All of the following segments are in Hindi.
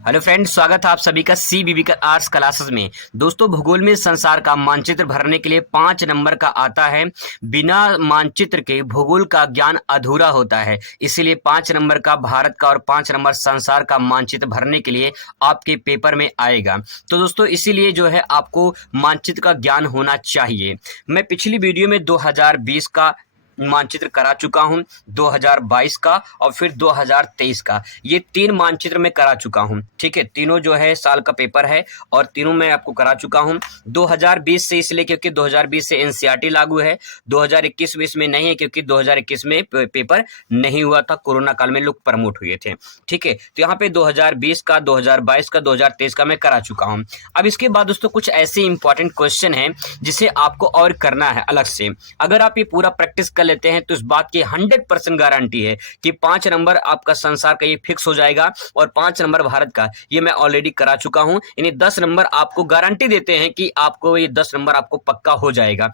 हेलो फ्रेंड्स, स्वागत है आप सभी का सीबीबी का आर्ट्स क्लासेस में। दोस्तों, भूगोल में संसार का मानचित्र भरने के लिए 5 नंबर का आता है। बिना मानचित्र के भूगोल का ज्ञान अधूरा होता है, इसीलिए 5 नंबर का भारत का और 5 नंबर संसार का मानचित्र भरने के लिए आपके पेपर में आएगा। तो दोस्तों, इसीलिए जो है आपको मानचित्र का ज्ञान होना चाहिए। मैं पिछली वीडियो में 2020 का मानचित्र करा चुका हूं, 2022 का और फिर 2023 का। ये 3 मानचित्र मैं करा चुका हूं। ठीक है, तीनों जो है साल का पेपर है और तीनों मैं आपको करा चुका हूं। 2020 से इसलिए क्योंकि 2020 से एनसीईआरटी लागू है। 2021 में नहीं है क्योंकि 2021 में पेपर नहीं हुआ था, कोरोना काल में लोग प्रमोट हुए थे। ठीक है, तो यहाँ पे 2020 का, 2022 का, 2023 का मैं करा चुका हूँ। अब इसके बाद दोस्तों कुछ ऐसे इंपॉर्टेंट क्वेश्चन हैं जिसे आपको और करना है अलग से। अगर आप ये पूरा प्रैक्टिस कर लेते हैं तो इस बात की 100% गारंटी है कि 5 नंबर आपका संसार का ये फिक्स हो जाएगा और 5 नंबर भारत का ये मैं ऑलरेडी करा चुका हूं। यानी 10 नंबर आपको गारंटी देते हैं कि आपको ये 10 नंबर आपको पक्का हो जाएगा।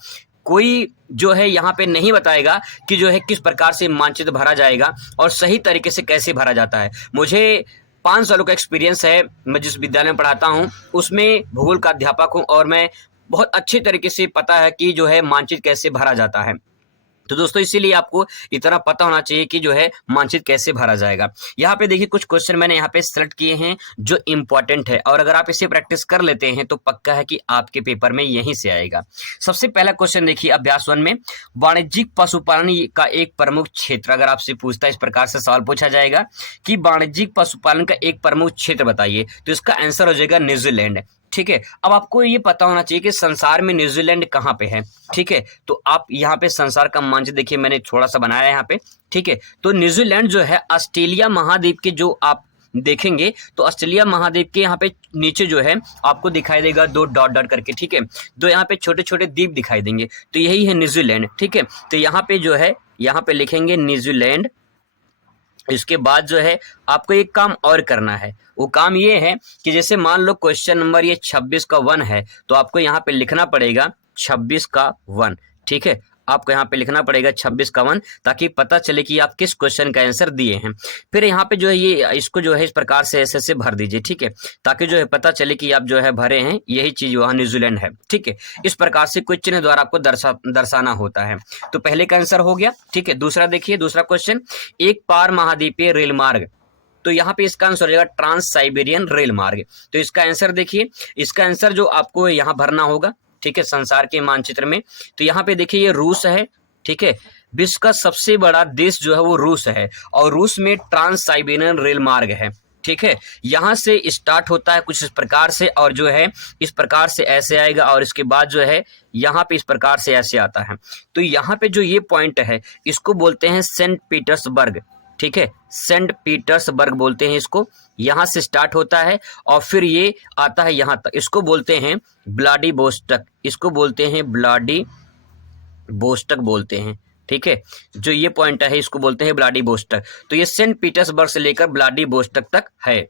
कोई जो है यहाँ पे नहीं बताएगा कि जो है किस प्रकार से मानचित्र भरा जाएगा और सही तरीके से कैसे भरा जाता है। मुझे 5 सालों का एक्सपीरियंस है। मैं जिस विद्यालय में पढ़ाता हूँ उसमें भूगोल का अध्यापक हूँ और मैं बहुत अच्छे तरीके से पता है कि जो है मानचित्र कैसे भरा जाता है। तो दोस्तों, इसीलिए आपको इतना पता होना चाहिए कि जो है मानचित्र कैसे भरा जाएगा। यहाँ पे देखिए कुछ क्वेश्चन मैंने यहाँ पे सेलेक्ट किए हैं जो इंपॉर्टेंट है और अगर आप इसे प्रैक्टिस कर लेते हैं तो पक्का है कि आपके पेपर में यहीं से आएगा। सबसे पहला क्वेश्चन देखिए अभ्यास 1 में, वाणिज्यिक पशुपालन का एक प्रमुख क्षेत्र। अगर आपसे पूछता है, इस प्रकार से सवाल पूछा जाएगा कि वाणिज्यिक पशुपालन का एक प्रमुख क्षेत्र बताइए, तो इसका आंसर हो जाएगा न्यूजीलैंड। ठीक है, अब आपको ये पता होना चाहिए कि संसार में न्यूजीलैंड कहाँ पे है। ठीक है, तो आप यहाँ पे संसार का मानचित्र देखिए, मैंने थोड़ा सा बनाया है यहाँ पे। ठीक है, तो न्यूजीलैंड जो है ऑस्ट्रेलिया महाद्वीप के, जो आप देखेंगे तो ऑस्ट्रेलिया महाद्वीप के यहाँ पे नीचे जो है आपको दिखाई देगा 2 डॉट डॉट करके। ठीक है, दो यहाँ पे छोटे छोटे द्वीप दिखाई देंगे, तो यही है न्यूजीलैंड। ठीक है, तो यहाँ पे जो है यहाँ पे लिखेंगे न्यूजीलैंड। इसके बाद जो है आपको एक काम और करना है। वो काम ये है कि जैसे मान लो क्वेश्चन नंबर ये 26 का 1 है, तो आपको यहाँ पे लिखना पड़ेगा 26 का 1। ठीक है, आपको यहाँ पे लिखना पड़ेगा 26 का 1 ताकि पता चले कि आप किस क्वेश्चन का आंसर दिए हैं। फिर यहाँ पे जो है ये इसको जो है इस प्रकार से ऐसे भर दीजिए। ठीक है, ताकि जो है पता चले कि आप जो है भरे हैं, यही चीज वहाँ न्यूजीलैंड है। ठीक है, इस प्रकार से कोई चिन्ह द्वारा आपको दर्शाना होता है। तो पहले का आंसर हो गया। ठीक है, दूसरा देखिए, दूसरा क्वेश्चन, एक पार महाद्वीपीय रेल मार्ग। तो यहाँ पे इसका आंसर हो जाएगा ट्रांस साइबेरियन रेल मार्ग। तो इसका आंसर देखिए, इसका आंसर जो आपको यहाँ भरना होगा, ठीक है, संसार के मानचित्र में। तो यहाँ पे देखिए ये रूस है। ठीक है, विश्व का सबसे बड़ा देश जो है वो रूस है और रूस में ट्रांस साइबेरियन रेल मार्ग है। ठीक है, यहाँ से स्टार्ट होता है कुछ इस प्रकार से और जो है इस प्रकार से ऐसे आएगा और इसके बाद जो है यहाँ पे इस प्रकार से ऐसे आता है। तो यहाँ पे जो ये पॉइंट है इसको बोलते हैं सेंट पीटर्सबर्ग। ठीक है, सेंट पीटर्सबर्ग बोलते हैं इसको। यहाँ से स्टार्ट होता है और फिर ये आता है यहाँ तक, इसको बोलते हैं व्लादिवोस्टॉक। इसको बोलते हैं व्लादिवोस्टॉक बोलते हैं। ठीक है, जो ये पॉइंट है इसको बोलते हैं व्लादिवोस्टॉक। तो ये सेंट पीटर्सबर्ग से लेकर व्लादिवोस्टॉक तक है।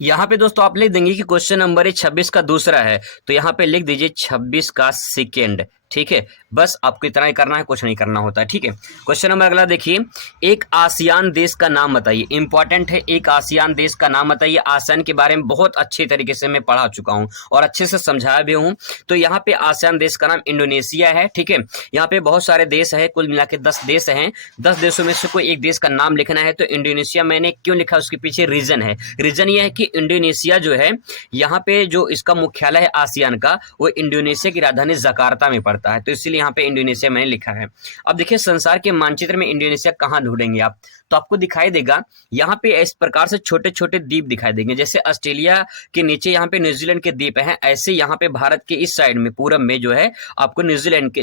यहाँ पे दोस्तों आप लिख देंगे कि क्वेश्चन नंबर ये 26 का दूसरा है, तो यहाँ पे लिख दीजिए 26 का सेकेंड। ठीक है, बस आपको इतना ही करना है, कुछ नहीं करना होता है। ठीक है, क्वेश्चन नंबर अगला देखिए, एक आसियान देश का नाम बताइए। इंपॉर्टेंट है, एक आसियान देश का नाम बताइए। आसियान के बारे में बहुत अच्छे तरीके से मैं पढ़ा चुका हूँ और अच्छे से समझाया भी हूँ। तो यहाँ पे आसियान देश का नाम इंडोनेशिया है। ठीक है, यहाँ पे बहुत सारे देश है, कुल मिला के 10 देश हैं। 10 देशों में से कोई एक देश का नाम लिखना है। तो इंडोनेशिया मैंने क्यों लिखा, उसके पीछे रीजन है। रीजन ये है कि इंडोनेशिया जो है यहाँ पे जो इसका मुख्यालय है आसियान का, वो इंडोनेशिया की राजधानी जकार्ता में पड़ता है, तो इसलिए यहाँ पे इंडोनेशिया मैंने लिखा है। अब देखिए संसार के मानचित्र में इंडोनेशिया कहाँ ढूंढेंगे आप, तो आपको दिखाई देगा यहाँ पे इस प्रकार से छोटे छोटे द्वीप दिखाई देंगे। जैसे ऑस्ट्रेलिया के नीचे यहाँ पे न्यूजीलैंड के द्वीप हैं, ऐसे यहाँ पे भारत के इस साइड में पूरब में जो है आपको न्यूजीलैंड के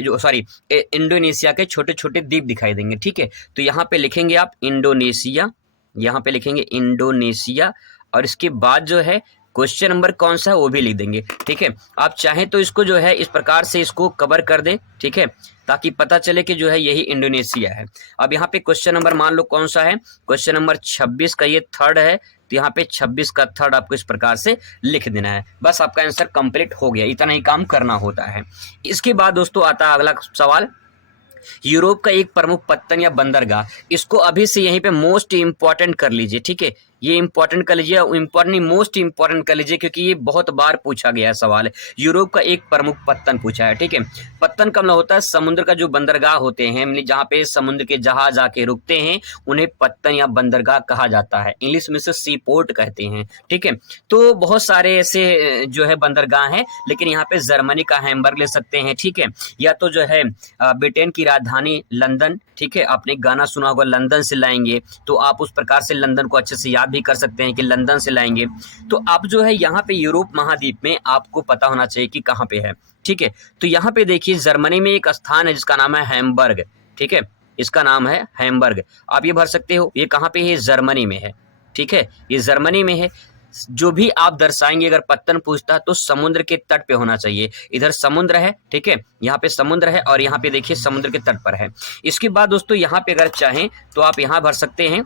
इंडोनेशिया के छोटे छोटे द्वीप दिखाई देंगे। ठीक है, तो यहाँ पे लिखेंगे आप इंडोनेशिया, यहाँ पे लिखेंगे इंडोनेशिया और इसके बाद जो है क्वेश्चन नंबर कौन सा है वो भी लिख देंगे। ठीक है, आप चाहें तो इसको जो है इस प्रकार से इसको कवर कर दें। ठीक है, ताकि पता चले कि जो है यही इंडोनेशिया है। अब यहाँ पे क्वेश्चन नंबर मान लो कौन सा है, क्वेश्चन नंबर 26 का ये थर्ड है, तो यहाँ पे 26 का थर्ड आपको इस प्रकार से लिख देना है। बस आपका आंसर कंप्लीट हो गया, इतना ही काम करना होता है। इसके बाद दोस्तों आता है अगला सवाल, यूरोप का एक प्रमुख पत्तन या बंदरगाह। इसको अभी से यहीं पे मोस्ट इंपॉर्टेंट कर लीजिए। ठीक है, ये इंपॉर्टेंट कर लीजिए, इंपॉर्टेंट मोस्ट इंपॉर्टेंट कर लीजिए, क्योंकि ये बहुत बार पूछा गया है सवाल। यूरोप का एक प्रमुख पत्तन पूछा है, ठीक है। पत्तन कब होता है? समुद्र का जो बंदरगाह होते हैं, जहाँ पे समुद्र के जहाज आके रुकते हैं, उन्हें पत्तन या बंदरगाह कहा जाता है। इंग्लिश में से सी पोर्ट कहते हैं, ठीक है। तो बहुत सारे ऐसे जो है बंदरगाह हैं, लेकिन यहाँ पे जर्मनी का हैम्बर्ग ले सकते हैं, ठीक है। या तो जो है ब्रिटेन की राजधानी लंदन, ठीक है। आपने गाना सुना होगा लंदन से लाएंगे, तो आप उस प्रकार से लंदन को अच्छे से याद भी कर सकते हैं कि लंदन से लाएंगे। तो आप जो है यहाँ पे यूरोप महाद्वीप में आपको पता होना चाहिए कि कहाँ पे है, ठीक है। तो यहाँ पे देखिए जर्मनी में एक स्थान है जिसका नाम है हैम्बर्ग, ठीक है। इसका नाम है हैम्बर्ग। आप ये भर सकते हो, ये कहाँ पे है? जर्मनी में है, ठीक है। ये जर्मनी में है। जो भी आप दर्शाएंगे, अगर पत्तन पूछता तो समुद्र के तट पे होना चाहिए। इधर समुद्र है, ठीक है, यहाँ पे समुद्र है और यहाँ पे देखिए समुद्र के तट पर है। इसके बाद दोस्तों यहाँ पे अगर चाहें तो आप यहाँ भर सकते हैं,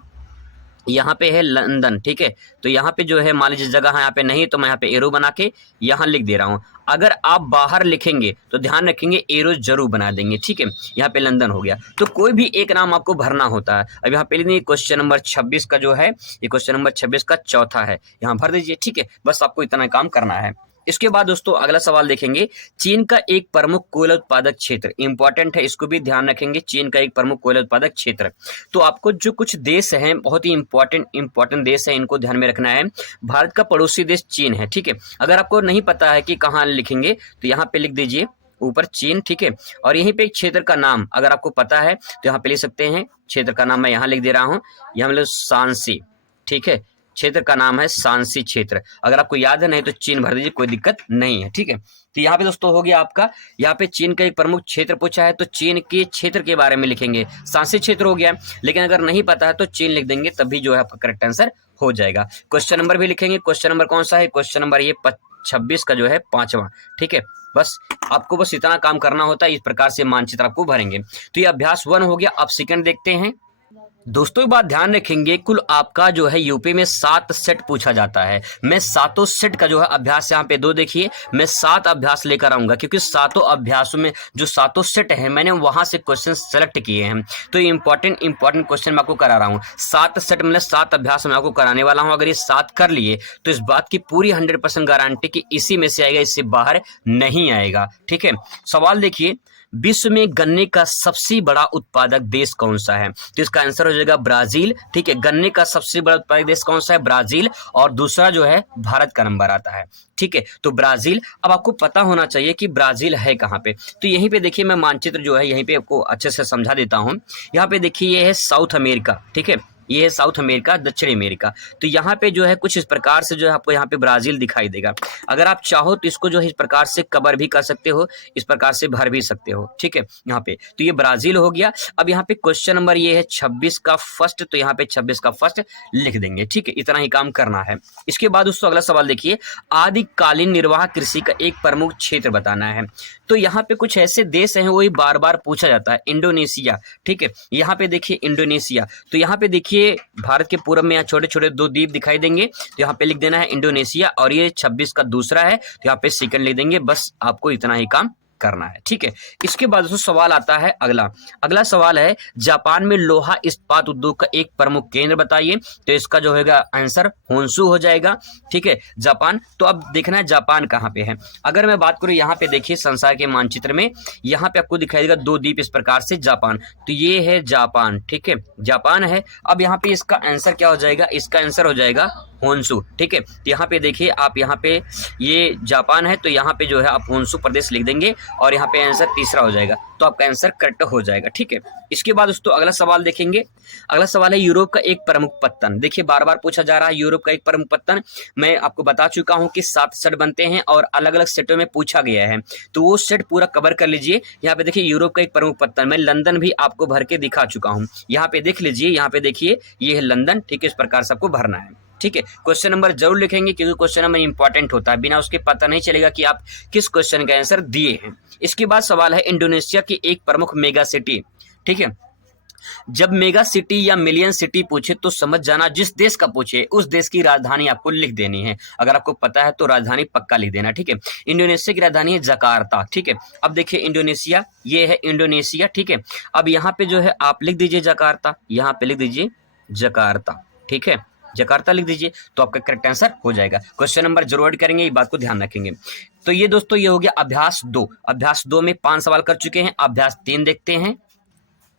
यहाँ पे है लंदन, ठीक है। तो यहाँ पे जो है मान लीजिए जगह है यहाँ पे नहीं, तो मैं यहाँ पे एरो बना के यहाँ लिख दे रहा हूँ। अगर आप बाहर लिखेंगे तो ध्यान रखेंगे एरो जरूर बना देंगे, ठीक है। यहाँ पे लंदन हो गया, तो कोई भी एक नाम आपको भरना होता है। अब यहाँ पे लिखिए क्वेश्चन नंबर 26 का जो है, ये क्वेश्चन नंबर 26 का चौथा है, यहाँ भर दीजिए, ठीक है। बस आपको इतना काम करना है। इसके बाद दोस्तों अगला सवाल देखेंगे, चीन का एक प्रमुख कोयला उत्पादक क्षेत्र। इंपॉर्टेंट है, इसको भी ध्यान रखेंगे। चीन का एक प्रमुख कोयला उत्पादक क्षेत्र, तो आपको जो कुछ देश हैं, बहुत ही इंपॉर्टेंट देश है, इनको ध्यान में रखना है। भारत का पड़ोसी देश चीन है, ठीक है। अगर आपको नहीं पता है कि कहाँ लिखेंगे तो यहाँ पे लिख दीजिए ऊपर चीन, ठीक है। और यहीं पे एक क्षेत्र का नाम अगर आपको पता है तो यहाँ पे लिख सकते हैं। क्षेत्र का नाम मैं यहाँ लिख दे रहा हूँ, यहाँ मतलब शांसी, ठीक है। क्षेत्र का नाम है शांसी क्षेत्र। अगर आपको याद है, नहीं तो चीन भर दीजिए, कोई दिक्कत नहीं है, ठीक है। तो यहाँ पे दोस्तों हो गया आपका, यहाँ पे चीन का एक प्रमुख क्षेत्र पूछा है तो चीन के क्षेत्र के बारे में लिखेंगे, शांसी क्षेत्र हो गया। लेकिन अगर नहीं पता है तो चीन लिख देंगे, तभी जो है आपका करेक्ट आंसर हो जाएगा। क्वेश्चन नंबर भी लिखेंगे। क्वेश्चन नंबर कौन सा है? क्वेश्चन नंबर ये 26 का जो है 5वां, ठीक है। बस आपको बस इतना काम करना होता है, इस प्रकार से मानचित्र आपको भरेंगे। तो ये अभ्यास 1 हो गया। अब सेकंड देखते हैं। दोस्तों एक बात ध्यान रखेंगे, कुल आपका जो है यूपी में 7 सेट पूछा जाता है। मैं सातों सेट का जो है अभ्यास यहाँ पे 2 देखिए, मैं 7 अभ्यास लेकर आऊंगा, क्योंकि सातों अभ्यासों में जो सातों सेट है मैंने वहां से क्वेश्चन सेलेक्ट किए हैं। तो इंपॉर्टेंट क्वेश्चन मैं आपको करा रहा हूँ। 7 सेट मतलब 7 अभ्यास मैं आपको कराने वाला हूँ। अगर ये 7 कर लिए तो इस बात की पूरी 100% गारंटी कि इसी में से आएगा, इससे बाहर नहीं आएगा, ठीक है। सवाल देखिए, विश्व में गन्ने का सबसे बड़ा उत्पादक देश कौन सा है? तो इसका आंसर हो जाएगा ब्राजील, ठीक है। गन्ने का सबसे बड़ा उत्पादक देश कौन सा है? ब्राजील। और दूसरा जो है भारत का नंबर आता है, ठीक है। तो ब्राजील। अब आपको पता होना चाहिए कि ब्राजील है कहाँ पे। तो यहीं पे देखिए, मैं मानचित्र जो है यहीं पे आपको अच्छे से समझा देता हूँ। यहाँ पे देखिए, ये है साउथ अमेरिका, ठीक है। ये है साउथ अमेरिका, दक्षिण अमेरिका। तो यहाँ पे जो है कुछ इस प्रकार से जो है आपको यहाँ पे ब्राजील दिखाई देगा। अगर आप चाहो तो इसको जो है इस प्रकार से कवर भी कर सकते हो, इस प्रकार से भर भी सकते हो, ठीक है। यहाँ पे तो ये ब्राजील हो गया। अब यहाँ पे क्वेश्चन नंबर ये है 26 का फर्स्ट, तो यहाँ पे 26 का फर्स्ट लिख देंगे, ठीक है। इतना ही काम करना है। इसके बाद दोस्तों अगला सवाल देखिए, आदिकालीन निर्वाह कृषि का एक प्रमुख क्षेत्र बताना है। तो यहाँ पे कुछ ऐसे देश हैं, वही बार बार पूछा जाता है। इंडोनेशिया, ठीक है। यहाँ पे देखिए इंडोनेशिया, तो यहाँ पे देखिए भारत के पूर्व में यहाँ छोटे छोटे 2 द्वीप दिखाई देंगे, तो यहाँ पे लिख देना है इंडोनेशिया। और ये 26 का दूसरा है, तो यहाँ पे सेकंड लिख देंगे। बस आपको इतना ही काम करना है, ठीक है। इसके बाद दोस्तों सवाल आता है अगला सवाल है, जापान में लोहा इस्पात उद्योग का एक प्रमुख केंद्र बताइए। तो इसका जो होगा आंसर होन्शु हो जाएगा, ठीक है, जापान। तो अब देखना है जापान कहाँ पे है। अगर मैं बात करूँ, यहाँ पे देखिए संसार के मानचित्र में यहाँ पे आपको दिखाई देगा 2 द्वीप इस प्रकार से, जापान। तो ये है जापान, ठीक है, जापान है। अब यहाँ पे इसका आंसर क्या हो जाएगा? इसका आंसर हो जाएगा होन्शु, ठीक है। तो यहाँ पे देखिए आप, यहाँ पे ये जापान है, तो यहाँ पे जो है आप होन्शु प्रदेश लिख देंगे और यहाँ पे आंसर तीसरा हो जाएगा, तो आपका आंसर करेक्ट हो जाएगा, ठीक है। इसके बाद दोस्तों अगला सवाल देखेंगे। अगला सवाल है यूरोप का एक प्रमुख पत्तन। देखिए बार बार पूछा जा रहा है यूरोप का एक प्रमुख पत्तन। मैं आपको बता चुका हूँ कि 7 सेट बनते हैं और अलग अलग सेटों में पूछा गया है, तो वो सेट पूरा कवर कर लीजिए। यहाँ पे देखिए यूरोप का एक प्रमुख पत्तन, मैं लंदन भी आपको भर के दिखा चुका हूँ। यहाँ पे देख लीजिए, यहाँ पे देखिए ये है लंदन, ठीक है। इस प्रकार से आपको भरना है, ठीक है। क्वेश्चन नंबर जरूर लिखेंगे, क्योंकि क्वेश्चन नंबर इंपॉर्टेंट होता है, बिना उसके पता नहीं चलेगा कि आप किस क्वेश्चन का आंसर दिए हैं। इसके बाद सवाल है इंडोनेशिया की एक प्रमुख मेगा सिटी, ठीक है। जब मेगा सिटी या मिलियन सिटी पूछे तो समझ जाना जिस देश का पूछे उस देश की राजधानी आपको लिख देनी है। अगर आपको पता है तो राजधानी पक्का लिख देना, ठीक है। इंडोनेशिया की राजधानी है जकार्ता, ठीक है। अब देखिए इंडोनेशिया, ये है इंडोनेशिया, ठीक है। अब यहाँ पे जो है आप लिख दीजिए जकार्ता, यहाँ पे लिख दीजिए जकार्ता, ठीक है। जकार्ता लिख दीजिए तो आपका करेक्ट आंसर हो जाएगा। क्वेश्चन नंबर जरूर ऐड करेंगे, ये बात को ध्यान रखेंगे। तो ये दोस्तों ये हो गया अभ्यास 2। अभ्यास 2 में 5 सवाल कर चुके हैं। अभ्यास 3 देखते हैं।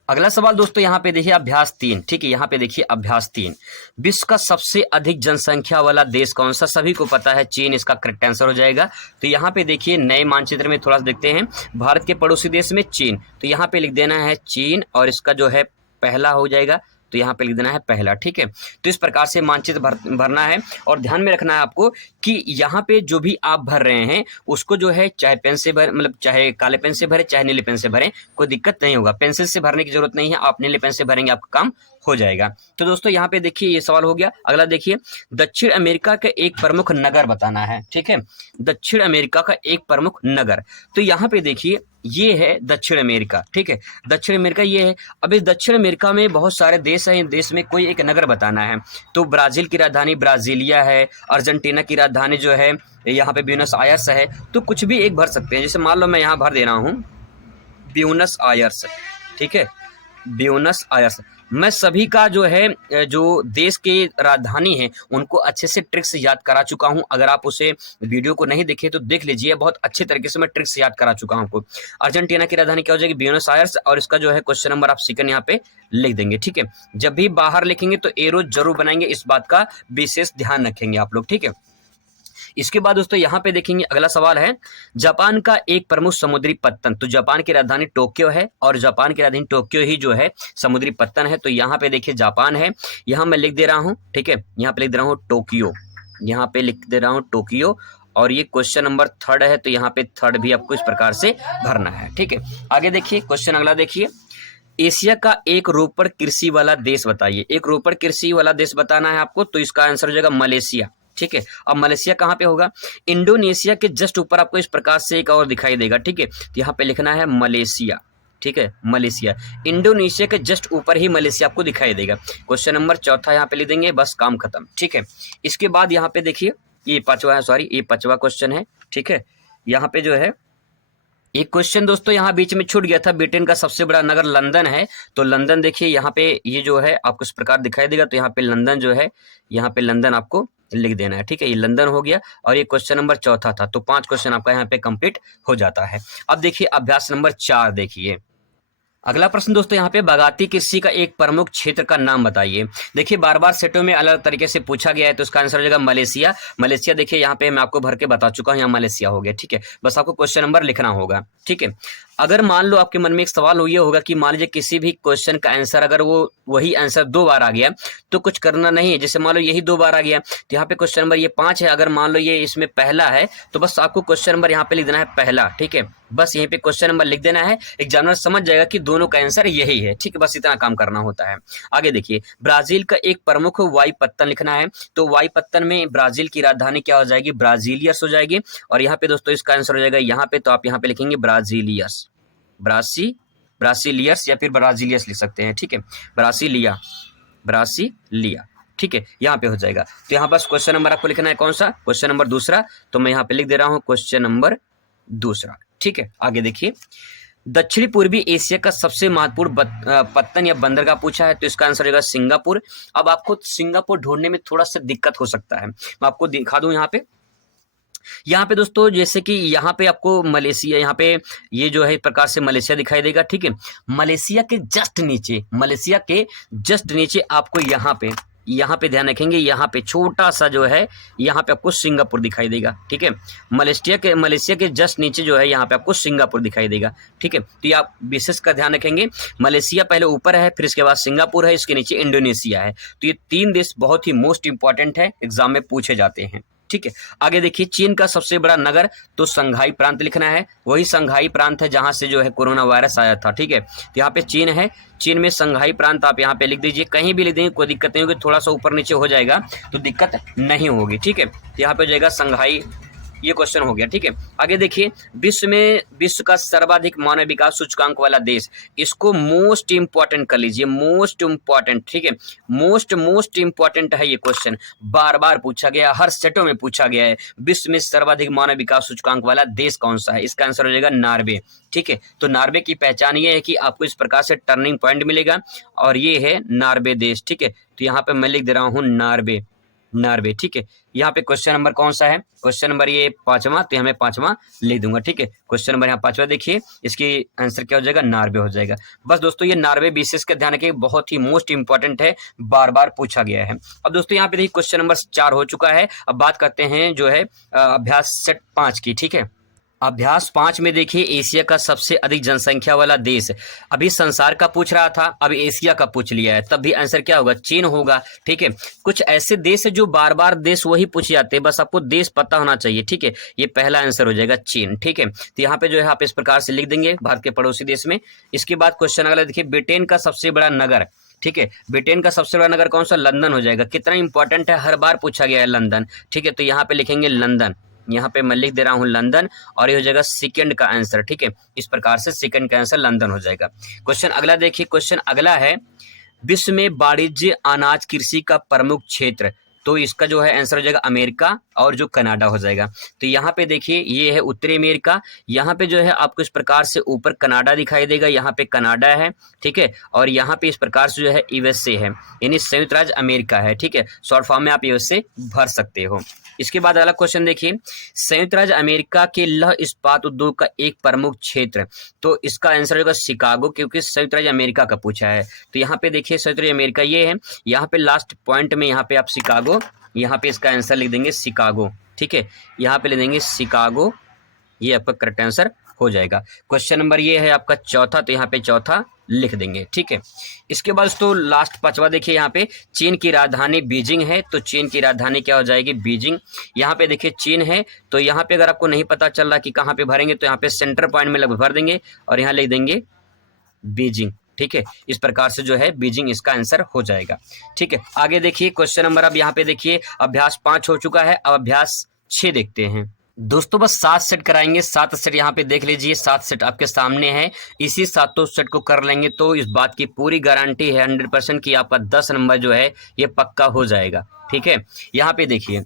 अगला सवाल दोस्तों यहाँ पे देखिए अभ्यास 3, ठीक है। यहाँ पे देखिए अभ्यास 3, विश्व का सबसे अधिक जनसंख्या वाला देश कौन सा? सभी को पता है चीन, इसका करेक्ट आंसर हो जाएगा। तो यहाँ पे देखिए नए मानचित्र में थोड़ा सा देखते हैं, भारत के पड़ोसी देश में चीन, तो यहाँ पे लिख देना है चीन और इसका जो है पहला हो जाएगा, तो यहाँ पे लिख देना है पहला, ठीक है। तो इस प्रकार से मानचित्र भरना है और ध्यान में रखना है आपको कि यहाँ पे जो भी आप भर रहे हैं उसको जो है चाहे पेन से भर, मतलब चाहे काले पेन से भरे चाहे नीले पेन से भरें, कोई दिक्कत नहीं होगा। पेंसिल से भरने की जरूरत नहीं है, आप नीले पेन से भरेंगे आपका काम हो जाएगा। तो दोस्तों यहाँ पे देखिए ये सवाल हो गया। अगला देखिए दक्षिण अमेरिका का एक प्रमुख नगर बताना है, ठीक है। दक्षिण अमेरिका का एक प्रमुख नगर, तो यहाँ पे देखिए ये है दक्षिण अमेरिका, ठीक है। दक्षिण अमेरिका ये है। अब इस दक्षिण अमेरिका में बहुत सारे देश हैं, देश में कोई एक नगर बताना है। तो ब्राजील की राजधानी ब्राजीलिया है, अर्जेंटीना की राजधानी जो है यहाँ पे ब्यूनस आयर्स है। तो कुछ भी एक भर सकते हैं, जैसे मान लो मैं यहाँ भर दे रहा हूँ ब्यूनस आयर्स, ठीक है, ब्यूनस आयर्स। मैं सभी का जो है जो देश के राजधानी है उनको अच्छे से ट्रिक्स याद करा चुका हूं। अगर आप उसे वीडियो को नहीं देखे तो देख लीजिए, बहुत अच्छे तरीके से मैं ट्रिक्स याद करा चुका हूं आपको। अर्जेंटीना की राजधानी क्या हो जाएगी? ब्यूनस आयर्स, और इसका जो है क्वेश्चन नंबर आप सेकंड यहाँ पे लिख देंगे, ठीक है। जब भी बाहर लिखेंगे तो एरो जरूर बनाएंगे, इस बात का विशेष ध्यान रखेंगे आप लोग, ठीक है। इसके बाद दोस्तों यहाँ पे देखेंगे अगला सवाल है जापान का एक प्रमुख समुद्री पत्तन। तो जापान की राजधानी टोक्यो है और जापान की राजधानी टोक्यो ही जो है समुद्री पत्तन है। तो यहाँ पे देखिए जापान है, यहाँ मैं लिख दे रहा हूँ, ठीक है। यहाँ पे लिख दे रहा हूँ टोक्यो, यहाँ पे लिख दे रहा हूँ टोक्यो, और ये क्वेश्चन नंबर 3 है। तो यहाँ पे 3 भी आपको इस प्रकार से भरना है, ठीक है। आगे देखिए क्वेश्चन अगला देखिए, एशिया का एक रोपड़ कृषि वाला देश बताइए। एक रोपड़ कृषि वाला देश बताना है आपको, तो इसका आंसर हो जाएगा मलेशिया, ठीक है। अब मलेशिया कहाँ पे होगा? इंडोनेशिया के जस्ट ऊपर आपको इस प्रकार से एक और दिखाई देगा, ठीक है। तो यहाँ पे लिखना है मलेशिया, ठीक है, मलेशिया। इंडोनेशिया के जस्ट ऊपर ही मलेशिया आपको दिखाई देगा। क्वेश्चन नंबर 4 यहाँ पे लिख देंगे, बस काम खत्म, ठीक है। इसके बाद यहाँ पे देखिए ये 5वां है, सॉरी ये 5वां क्वेश्चन है, ठीक है। यहाँ पे जो है एक क्वेश्चन दोस्तों यहाँ बीच में छूट गया था, ब्रिटेन का सबसे बड़ा नगर लंदन है। तो लंदन देखिए यहाँ पे ये जो है आपको इस प्रकार दिखाई देगा। तो यहाँ पे लंदन जो है, यहाँ पे लंदन आपको लिख देना है, ठीक है। ये लंदन हो गया और ये क्वेश्चन नंबर 4 था। तो 5 क्वेश्चन आपका यहाँ पे कंप्लीट हो जाता है। अब देखिए अभ्यास नंबर 4 देखिए। अगला प्रश्न दोस्तों यहाँ पे बागाती कृषि का एक प्रमुख क्षेत्र का नाम बताइए। देखिए बार बार सेटों में अलग तरीके से पूछा गया है, तो इसका आंसर हो जाएगा मलेशिया। मलेशिया देखिए यहाँ पे मैं आपको भर के बता चुका हूँ, यहाँ मलेशिया हो गया, ठीक है। बस आपको क्वेश्चन नंबर लिखना होगा, ठीक है। अगर मान लो आपके मन में एक सवाल ये होगा कि मान लीजिए किसी भी क्वेश्चन का आंसर अगर वो वही आंसर 2 बार आ गया तो कुछ करना नहीं है। जैसे मान लो यही 2 बार आ गया, तो यहाँ पे क्वेश्चन नंबर ये 5 है। अगर मान लो ये इसमें पहला है तो बस आपको क्वेश्चन नंबर यहाँ पे लिख देना है पहला, ठीक है। बस यहीं पे क्वेश्चन नंबर लिख देना है, एग्जामिनर समझ जाएगा कि दोनों का आंसर यही है, ठीक है। बस इतना काम करना होता है। आगे देखिए ब्राजील का एक प्रमुख वायु पत्तन लिखना है। तो वायु पत्तन में ब्राजील की राजधानी क्या हो जाएगी? ब्राजीलियस हो जाएगी। और यहाँ पे दोस्तों इसका आंसर हो जाएगा यहाँ पे, तो आप यहाँ पे लिखेंगे ब्राजीलियस, ब्रासीलियस या फिर ब्राजीलियस लिख सकते हैं, ठीक है। ब्रासीलिया, ठीक है, यहाँ पे हो जाएगा। तो यहाँ बस क्वेश्चन नंबर आपको लिखना है कौन सा? Question number 2। तो मैं यहाँ पे लिख दे रहा हूँ क्वेश्चन नंबर 2, ठीक है। आगे देखिए दक्षिणी पूर्वी एशिया का सबसे महत्वपूर्ण पत्तन या बंदरगाह पूछा है। तो इसका आंसर होगा सिंगापुर। अब आपको सिंगापुर ढूंढने में थोड़ा सा दिक्कत हो सकता है, मैं आपको दिखा दूं यहाँ पे दोस्तों, जैसे कि यहाँ पे आपको मलेशिया, यहाँ पे ये जो है इस प्रकार से मलेशिया दिखाई देगा, ठीक है। मलेशिया के जस्ट नीचे आपको यहाँ पे ध्यान रखेंगे, यहाँ पे छोटा सा जो है यहाँ पे आपको सिंगापुर दिखाई देगा, ठीक है। मलेशिया के जस्ट नीचे जो है यहाँ पे आपको सिंगापुर दिखाई देगा, ठीक है। तो ये आप विशेष का ध्यान रखेंगे, मलेशिया पहले ऊपर है, फिर इसके बाद सिंगापुर है, इसके नीचे इंडोनेशिया है। तो ये 3 देश बहुत ही मोस्ट इंपॉर्टेंट है, एग्जाम में पूछे जाते हैं, ठीक है। आगे देखिए चीन का सबसे बड़ा नगर, तो संघाई प्रांत लिखना है। वही संघाई प्रांत है जहां से जो है कोरोना वायरस आया था, ठीक है। तो यहाँ पे चीन है, चीन में संघाई प्रांत आप यहाँ पे लिख दीजिए, कहीं भी लिख देंगे कोई दिक्कत नहीं होगी, थोड़ा सा ऊपर नीचे हो जाएगा तो दिक्कत नहीं होगी, ठीक है। तो यहाँ पे हो जाएगा संघाई ये क्वेश्चन हो गया, ठीक है। आगे देखिए, विश्व का सर्वाधिक मानव विकास सूचकांक वाला देश, इसको मोस्ट इंपॉर्टेंट कर लीजिए, मोस्ट इंपॉर्टेंट, ठीक है। मोस्ट इंपॉर्टेंट है ये क्वेश्चन, बार बार पूछा गया, हर सेटों में पूछा गया है। विश्व में सर्वाधिक मानव विकास सूचकांक वाला देश कौन सा है? इसका आंसर हो जाएगा नॉर्वे, ठीक है। तो नॉर्वे की पहचान ये है कि आपको इस प्रकार से टर्निंग पॉइंट मिलेगा और ये है नॉर्वे देश, ठीक है। तो यहाँ पे मैं लिख दे रहा हूँ नॉर्वे, ठीक है। यहाँ पे क्वेश्चन नंबर कौन सा है? क्वेश्चन नंबर ये 5वां, तो हमें 5वां लिख दूंगा, ठीक है। क्वेश्चन नंबर यहाँ 5वां देखिए, इसकी आंसर क्या हो जाएगा? नॉर्वे हो जाएगा। बस दोस्तों, ये नॉर्वे विशेष का ध्यान रखिए, बहुत ही मोस्ट इंपॉर्टेंट है, बार बार पूछा गया है। अब दोस्तों यहाँ पे देखिए क्वेश्चन नंबर 4 हो चुका है। अब बात करते हैं जो है अभ्यास सेट 5 की, ठीक है। अभ्यास 5 में देखिए, एशिया का सबसे अधिक जनसंख्या वाला देश, अभी संसार का पूछ रहा था, अब एशिया का पूछ लिया है, तब भी आंसर क्या होगा? चीन होगा, ठीक है। कुछ ऐसे देश है जो बार बार देश वही पूछ जाते हैं, बस आपको देश पता होना चाहिए, ठीक है। ये पहला आंसर हो जाएगा चीन, ठीक है। तो यहाँ पे जो है आप इस प्रकार से लिख देंगे, भारत के पड़ोसी देश में। इसके बाद क्वेश्चन अगला देखिए, ब्रिटेन का सबसे बड़ा नगर, ठीक है। ब्रिटेन का सबसे बड़ा नगर कौन सा? लंदन हो जाएगा। कितना इंपॉर्टेंट है, हर बार पूछा गया है लंदन, ठीक है। तो यहाँ पे लिखेंगे लंदन, यहाँ पे मैं लिख दे रहा हूँ लंदन, और ये हो जाएगा सेकंड का आंसर, ठीक है। इस प्रकार से सेकंड का आंसर लंदन हो जाएगा। क्वेश्चन अगला देखिए, क्वेश्चन अगला है, विश्व में वाणिज्य अनाज कृषि का प्रमुख क्षेत्र, तो इसका जो है आंसर हो जाएगा अमेरिका और जो कनाडा हो जाएगा। तो यहाँ पे देखिए, ये है उत्तरी अमेरिका, यहाँ पे जो है आपको इस प्रकार से ऊपर कनाडा दिखाई देगा, यहाँ पे कनाडा है, ठीक है। और यहाँ पे इस प्रकार से जो है यूएसए है, यानी संयुक्त राज्य अमेरिका है, ठीक है। शॉर्ट फॉर्म में आप यूएसए भर सकते हो। इसके बाद अगला क्वेश्चन देखिए, संयुक्त राज्य अमेरिका के लौह इस्पात उद्योग का एक प्रमुख क्षेत्र, तो इसका आंसर होगा शिकागो, क्योंकि संयुक्त राज्य अमेरिका का पूछा है। तो यहाँ पे देखिए संयुक्त राज्य अमेरिका ये है, यहाँ पे लास्ट पॉइंट में यहाँ पे आप शिकागो, यहाँ पे इसका आंसर लिख देंगे शिकागो, ठीक है। यहाँ पे लिख देंगे शिकागो, ये आपका करेक्ट आंसर हो जाएगा। क्वेश्चन नंबर ये है आपका चौथा, तो यहाँ पे चौथा लिख देंगे, ठीक है। इसके बाद तो लास्ट 5वां देखिए, यहाँ पे चीन की राजधानी बीजिंग है, तो चीन की राजधानी क्या हो जाएगी? बीजिंग। यहाँ पे देखिए चीन है, तो यहाँ पे अगर आपको नहीं पता चल रहा कि कहाँ पे भरेंगे, तो यहाँ पे सेंटर पॉइंट में लगभग भर देंगे और यहाँ लिख देंगे बीजिंग, ठीक है। इस प्रकार से जो है बीजिंग इसका आंसर हो जाएगा, ठीक है। आगे देखिए क्वेश्चन नंबर, अब यहाँ पे देखिए अभ्यास 5 हो चुका है, अब अभ्यास 6 देखते हैं। दोस्तों बस 7 सेट कराएंगे, 7 सेट यहाँ पे देख लीजिए, 7 सेट आपके सामने है। इसी 7 सेट को कर लेंगे तो इस बात की पूरी गारंटी है 100% कि आपका 10 नंबर जो है ये पक्का हो जाएगा, ठीक है। यहाँ पे देखिए,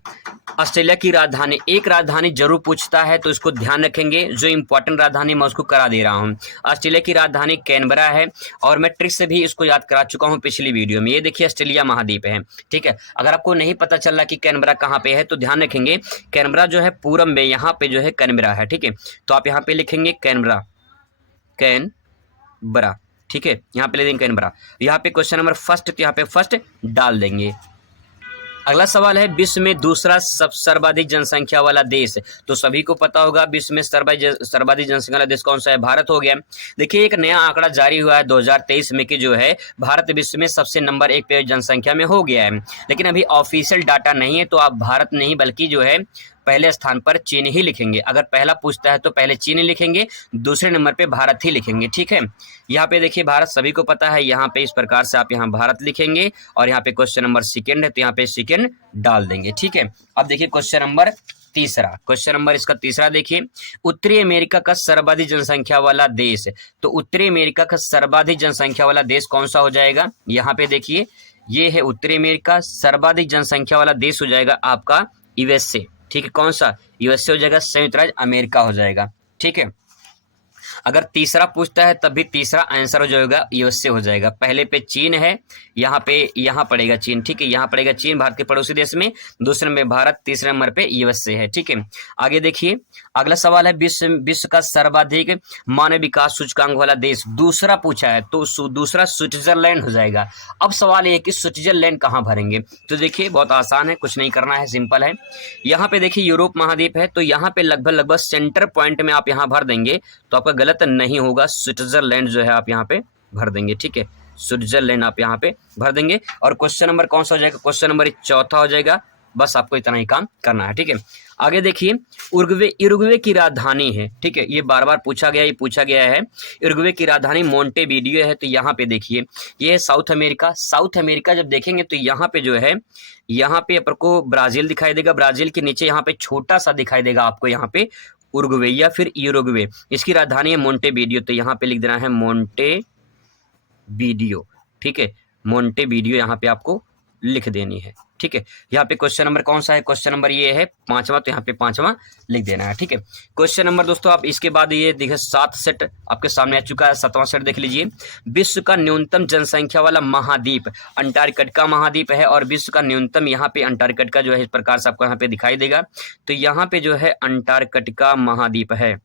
ऑस्ट्रेलिया की राजधानी, एक राजधानी जरूर पूछता है, तो इसको ध्यान रखेंगे। जो इंपॉर्टेंट राजधानी मैं उसको करा दे रहा हूँ। ऑस्ट्रेलिया की राजधानी कैनबरा है, और मैं ट्रिक से भी इसको याद करा चुका हूँ पिछली वीडियो में। ये देखिए ऑस्ट्रेलिया महाद्वीप है, ठीक है। अगर आपको नहीं पता चल रहा कि कैनबरा कहाँ पे है, तो ध्यान रखेंगे, कैनबरा जो है पूरब में, यहाँ पे जो है कैनबरा है, ठीक है। तो आप यहाँ पे लिखेंगे कैनबरा, ठीक है। यहाँ पे ले देंगे कैनबरा। यहाँ पे क्वेश्चन नंबर फर्स्ट, तो यहाँ पे फर्स्ट डाल देंगे। अगला सवाल है, विश्व में दूसरा सर्वाधिक जनसंख्या वाला देश, तो सभी को पता होगा विश्व में सर्वाधिक जनसंख्या वाला देश कौन सा है? भारत हो गया। देखिए एक नया आंकड़ा जारी हुआ है 2023 में कि जो है भारत विश्व में सबसे नंबर 1 पे जनसंख्या में हो गया है, लेकिन अभी ऑफिशियल डाटा नहीं है, तो आप भारत नहीं बल्कि जो है पहले स्थान पर चीन ही लिखेंगे। अगर पहला पूछता है तो पहले चीन लिखेंगे, दूसरे नंबर पे भारत ही लिखेंगे, ठीक है। यहाँ पे देखिए भारत सभी को पता है, यहाँ पे इस प्रकार से आप यहाँ भारत लिखेंगे, और यहाँ पे क्वेश्चन नंबर सेकंड है, तो यहाँ पे सेकंड डाल देंगे, ठीक है। अब देखिए क्वेश्चन नंबर तीसरा, क्वेश्चन नंबर इसका तीसरा देखिए, उत्तरी अमेरिका का सर्वाधिक जनसंख्या वाला देश, तो उत्तरी अमेरिका का सर्वाधिक जनसंख्या वाला देश कौन सा हो जाएगा? यहाँ पे देखिए ये है उत्तरी अमेरिका, सर्वाधिक जनसंख्या वाला देश हो जाएगा आपका यूएसए, ठीक है। कौन सा? यूएसए हो जाएगा, संयुक्त राज्य अमेरिका हो जाएगा, ठीक है। अगर तीसरा पूछता है तब भी तीसरा आंसर हो जाएगा यूएसए हो जाएगा। पहले पे चीन है, यहाँ पे यहाँ पड़ेगा चीन, ठीक है। यहाँ पड़ेगा चीन भारत के पड़ोसी देश में, दूसरे में भारत, तीसरे नंबर पे यूएसए है, ठीक है। आगे देखिए अगला सवाल है, विश्व का सर्वाधिक मानव विकास सूचकांक वाला देश, दूसरा पूछा है, तो दूसरा स्विट्जरलैंड हो जाएगा। अब सवाल है कि स्विट्जरलैंड कहाँ भरेंगे, तो देखिए बहुत आसान है, कुछ नहीं करना है, सिंपल है। यहाँ पे देखिए यूरोप महाद्वीप है, तो यहाँ पे लगभग सेंटर पॉइंट में आप यहाँ भर देंगे तो आपका गलत नहीं होगा, स्विट्जरलैंड जो है आप यहाँ पे भर देंगे, ठीक है। स्विट्जरलैंड आप यहाँ पे भर देंगे। और क्वेश्चन नंबर कौन सा हो जाएगा? क्वेश्चन नंबर चौथा हो जाएगा, बस आपको इतना ही काम करना है, ठीक है। आगे देखिए, उरुग्वे की राजधानी है, ठीक है, ये बार बार पूछा गया, ये पूछा गया है। उरुग्वे की राजधानी मोंटेवीडियो है। तो यहाँ पे देखिए, ये है साउथ अमेरिका। साउथ अमेरिका जब देखेंगे तो यहाँ पे जो है, यहाँ पे आपको ब्राजील दिखाई देगा, ब्राजील के नीचे यहाँ पे छोटा सा दिखाई देगा आपको यहाँ पे उरुग्वे या फिर यूरुग्वे। इसकी राजधानी है मोंटेवीडियो। तो यहाँ पे लिख देना है मोंटेवीडियो, ठीक है, मोंटेवीडियो यहाँ पे आपको लिख देनी है, ठीक है। यहाँ पे क्वेश्चन नंबर कौन सा है? क्वेश्चन नंबर ये है 5वां, तो यहाँ पे 5वां लिख देना है, ठीक है। क्वेश्चन नंबर दोस्तों आप इसके बाद ये देखिए 7 सेट आपके सामने आ चुका है। 7वां सेट देख लीजिए। विश्व का न्यूनतम जनसंख्या वाला महाद्वीप अंटार्कटिका महाद्वीप है, और विश्व का न्यूनतम यहाँ पे अंटार्कटिका जो है इस प्रकार से आपको यहाँ पे दिखाई देगा। तो यहाँ पे जो है अंटार्कटिका महाद्वीप है,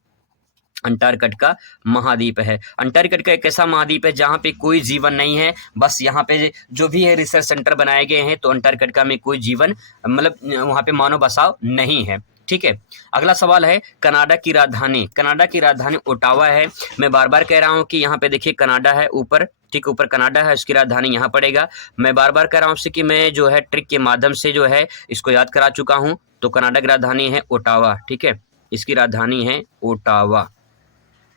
अंटार्कटिका महाद्वीप है। अंटार्कटिका एक ऐसा महाद्वीप है जहाँ पे कोई जीवन नहीं है। बस यहाँ पे जो भी है रिसर्च सेंटर बनाए गए हैं, तो अंटार्कटिका में कोई जीवन मतलब वहाँ पे मानव बसाव नहीं है, ठीक है। अगला सवाल है कनाडा की राजधानी। कनाडा की राजधानी ओटावा है। मैं बार बार कह रहा हूँ कि यहाँ पे देखिए कनाडा है ऊपर, ठीक, ऊपर कनाडा है, उसकी राजधानी यहाँ पड़ेगा। मैं बार बार कह रहा हूँ आपसे कि मैं जो है ट्रिक के माध्यम से जो है इसको याद करा चुका हूँ। तो कनाडा की राजधानी है ओटावा, ठीक है, इसकी राजधानी है ओटावा,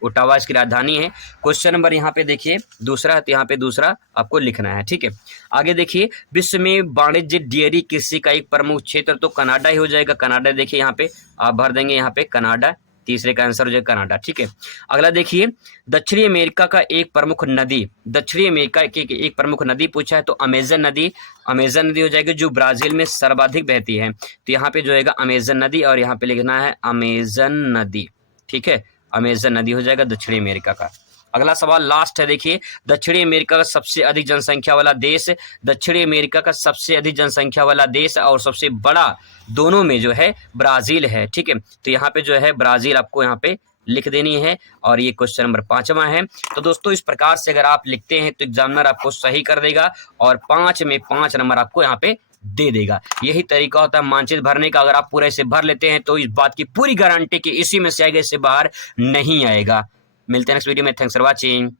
ओटावा इसकी राजधानी है। क्वेश्चन नंबर यहाँ पे देखिए दूसरा है, तो यहाँ पे दूसरा आपको लिखना है, ठीक है। आगे देखिए, विश्व में वाणिज्य डेयरी कृषि का एक प्रमुख क्षेत्र, तो कनाडा ही हो जाएगा। कनाडा देखिए यहाँ पे आप भर देंगे, यहाँ पे कनाडा, तीसरे का आंसर हो जाएगा कनाडा, ठीक है। अगला देखिए, दक्षिणी अमेरिका का एक प्रमुख नदी, दक्षिणी अमेरिका की एक प्रमुख नदी पूछा है, तो अमेजन नदी, अमेजन नदी हो जाएगी जो ब्राजील में सर्वाधिक बहती है। तो यहाँ पे जो है अमेजन नदी, और यहाँ पे लिखना है अमेजन नदी, ठीक है, अमेजन नदी हो जाएगा दक्षिणी अमेरिका का। अगला सवाल लास्ट है, देखिए, दक्षिणी अमेरिका का सबसे अधिक जनसंख्या वाला देश, दक्षिणी अमेरिका का सबसे अधिक जनसंख्या वाला देश और सबसे बड़ा दोनों में जो है ब्राजील है, ठीक है। तो यहाँ पे जो है ब्राजील आपको यहाँ पे लिख देनी है, और ये क्वेश्चन नंबर 5वां है। तो दोस्तों इस प्रकार से अगर आप लिखते हैं तो एग्जामिनर आपको सही कर देगा, और 5 में 5 नंबर आपको यहाँ पे दे देगा। यही तरीका होता है मानचित्र भरने का। अगर आप पूरा इसे भर लेते हैं तो इस बात की पूरी गारंटी कि इसी में से आएगा, इससे बाहर नहीं आएगा। मिलते हैं नेक्स्ट वीडियो में। Thanks for watching.